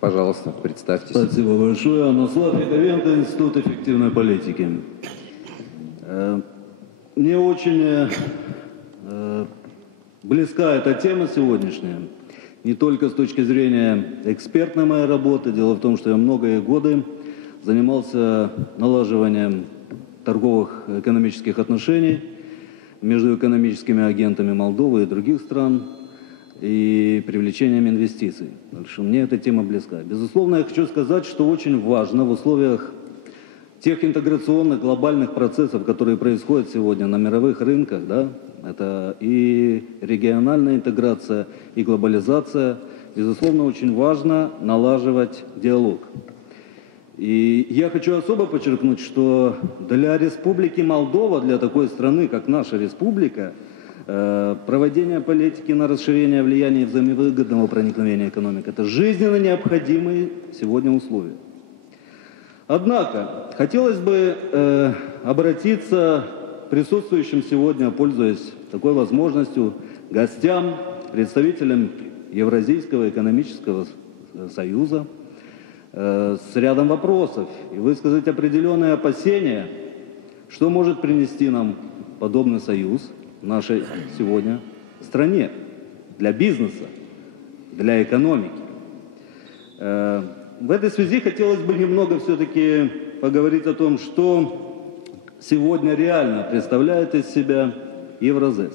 Пожалуйста, представьтесь. Спасибо большое. Ануслав Яковенко, Институт эффективной политики. Мне очень близка эта тема сегодняшняя. Не только с точки зрения экспертной моей работы. Дело в том, что я многие годы занимался налаживанием торговых экономических отношений между экономическими агентами Молдовы и других стран и привлечением инвестиций. Так что мне эта тема близка. Безусловно, я хочу сказать, что очень важно в условиях тех интеграционных глобальных процессов, которые происходят сегодня на мировых рынках, да, это и региональная интеграция, и глобализация, безусловно, очень важно налаживать диалог. И я хочу особо подчеркнуть, что для Республики Молдова, для такой страны, как наша республика, проведение политики на расширение влияния и взаимовыгодного проникновения экономики – это жизненно необходимые сегодня условия. Однако, хотелось бы обратиться к присутствующим сегодня, пользуясь такой возможностью, гостям, представителям Евразийского экономического союза, с рядом вопросов и высказать определенные опасения, что может принести нам подобный союз в нашей сегодня стране, для бизнеса, для экономики. В этой связи хотелось бы немного все-таки поговорить о том, что сегодня реально представляет из себя Евразес.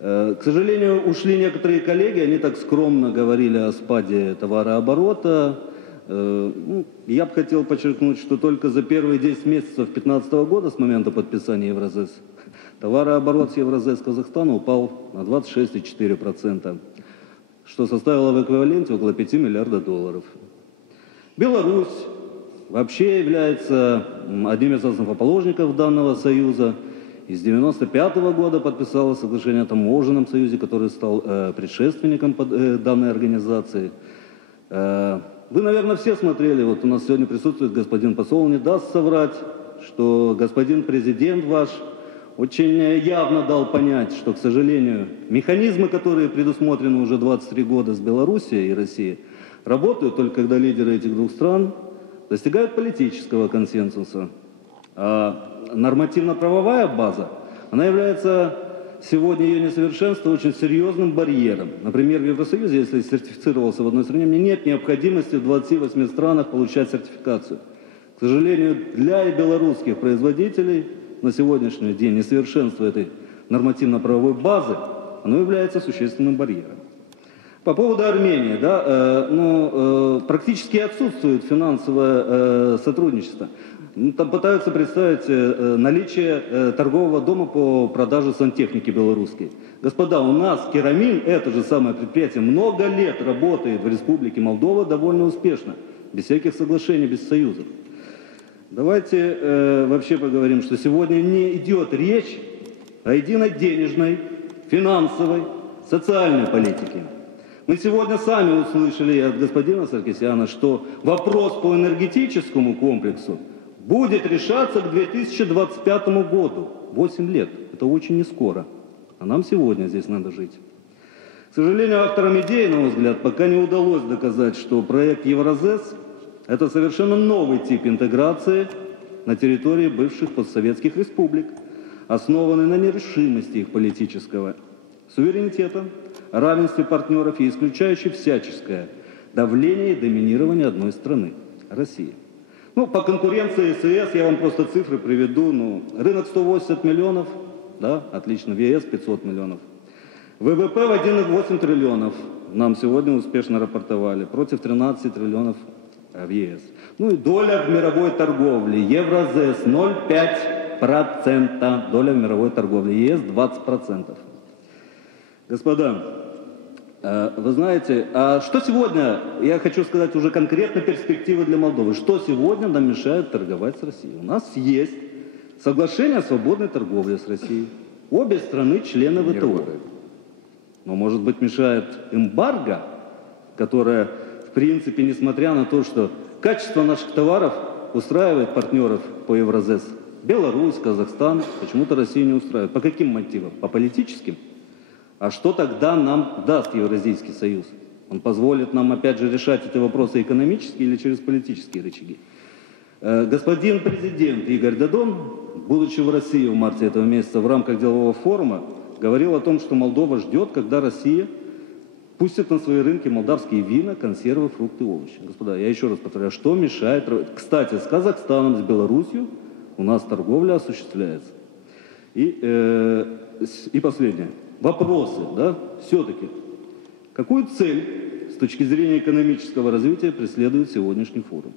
К сожалению, ушли некоторые коллеги, они так скромно говорили о спаде товарооборота. Я бы хотел подчеркнуть, что только за первые 10 месяцев 2015 года, с момента подписания Евразес, товарооборот с Евразес Казахстана упал на 26,4%, что составило в эквиваленте около 5 миллиардов долларов. Беларусь вообще является одним из основоположников данного союза. И с 1995 года подписала соглашение о таможенном союзе, который стал предшественником данной организации. Вы, наверное, все смотрели, вот у нас сегодня присутствует господин посол, не даст соврать, что господин президент ваш очень явно дал понять, что, к сожалению, механизмы, которые предусмотрены уже 23 года с Белоруссией и Россией, работают только когда лидеры этих двух стран достигают политического консенсуса. А нормативно-правовая база, она является сегодня, ее несовершенство, очень серьезным барьером. Например, в Евросоюзе, если сертифицировался в одной стране, мне нет необходимости в 28 странах получать сертификацию. К сожалению, для белорусских производителей на сегодняшний день несовершенство этой нормативно-правовой базы, оно является существенным барьером. По поводу Армении, да, практически отсутствует финансовое сотрудничество. Там пытаются представить наличие торгового дома по продаже сантехники белорусской. Господа, у нас Керамин, это же самое предприятие, много лет работает в Республике Молдова довольно успешно, без всяких соглашений, без союзов. Давайте вообще поговорим, что сегодня не идет речь о единой денежной, финансовой, социальной политике. Мы сегодня сами услышали от господина Саркисяна, что вопрос по энергетическому комплексу будет решаться к 2025 году. 8 лет. Это очень не скоро. А нам сегодня здесь надо жить. К сожалению, авторам идеи, на мой взгляд, пока не удалось доказать, что проект Евразес – это совершенно новый тип интеграции на территории бывших постсоветских республик, основанный на нерешимости их политического суверенитета, равенстве партнеров и исключающий всяческое давление и доминирование одной страны – России. Ну, по конкуренции с ЕС я вам просто цифры приведу. Рынок 180 миллионов, да, отлично, в ЕС 500 миллионов. ВВП в 1,8 триллионов нам сегодня успешно рапортовали, против 13 триллионов в ЕС. Ну и доля в мировой торговле. Евразес 0,5%, доля в мировой торговле. ЕС 20%. Господа, вы знаете, а что сегодня, я хочу сказать уже конкретно перспективы для Молдовы, что сегодня нам мешает торговать с Россией? У нас есть соглашение о свободной торговле с Россией. Обе страны члены ВТО. Но, может быть, мешает эмбарго, которое, в принципе, несмотря на то, что качество наших товаров устраивает партнеров по Евразес, Беларусь, Казахстан, почему-то Россию не устраивает. По каким мотивам? По политическим? А что тогда нам даст Евразийский союз? Он позволит нам, опять же, решать эти вопросы экономически или через политические рычаги. Господин президент Игорь Додон, будучи в России в марте этого месяца в рамках делового форума, говорил о том, что Молдова ждет, когда Россия пустит на свои рынки молдавские вина, консервы, фрукты, овощи. Господа, я еще раз повторяю, что мешает... Кстати, с Казахстаном, с Беларусью у нас торговля осуществляется. И последнее. Вопросы, да, все-таки. Какую цель с точки зрения экономического развития преследует сегодняшний форум?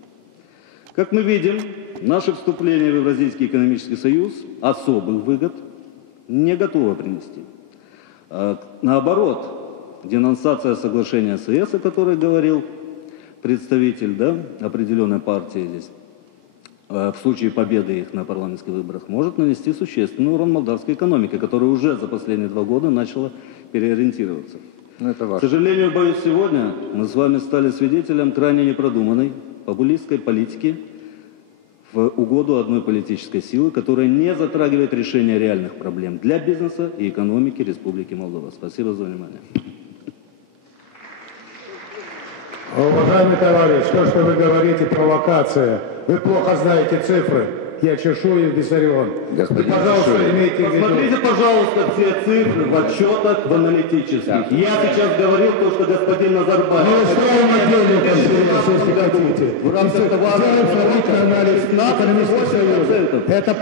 Как мы видим, наше вступление в Евразийский экономический союз особых выгод не готово принести. Наоборот, денонсация соглашения с ЕС, о которой говорил представитель, да, определенной партии здесь, в случае победы их на парламентских выборах, может нанести существенный урон молдавской экономике, которая уже за последние 2 года начала переориентироваться. К сожалению, боюсь, сегодня мы с вами стали свидетелем крайне непродуманной популистской политики в угоду одной политической силы, которая не затрагивает решение реальных проблем для бизнеса и экономики Республики Молдова. Спасибо за внимание. Уважаемый товарищ, то, что вы говорите, провокация. Вы плохо знаете цифры. Я Чешуев, Виссарион. Пожалуйста, имейте в виду. Посмотрите, пожалуйста, все цифры в отчетах, в аналитических. Да. Я сейчас говорил то, что господин Назарбаев... Мы устроим отдельную конференцию, если хотите. В рамках товара... Сделаем сравнительный анализ экономического союза. Это